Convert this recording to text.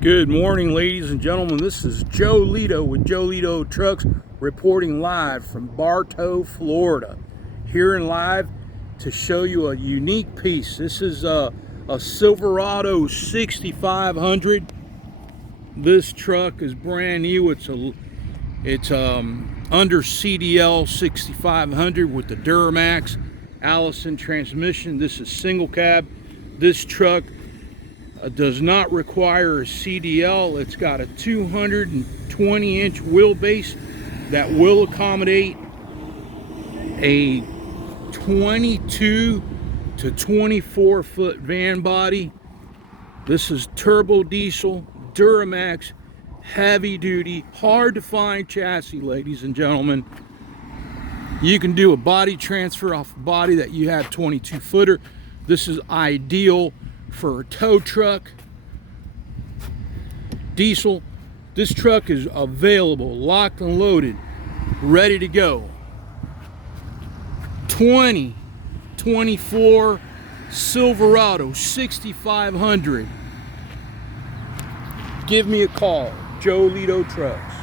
Good morning, ladies and gentlemen. This is Joe Lito with Joe Lito Trucks reporting live from Bartow, Florida. Here in live to show you a unique piece. This is a Silverado 6500. This truck is brand new. It's under CDL 6500 with the Duramax Allison transmission. This is single cab. This truck does not require a CDL. It's got a 220-inch wheelbase that will accommodate a 22 to 24 foot van body. This is turbo diesel Duramax heavy duty, hard to find chassis, ladies and gentlemen. You can do a body transfer off a body that you have 22 footer. This is ideal for a tow truck, diesel. This truck is available, locked and loaded, ready to go. 2024 Silverado 6500. Give me a call, Joe Lito Trucks.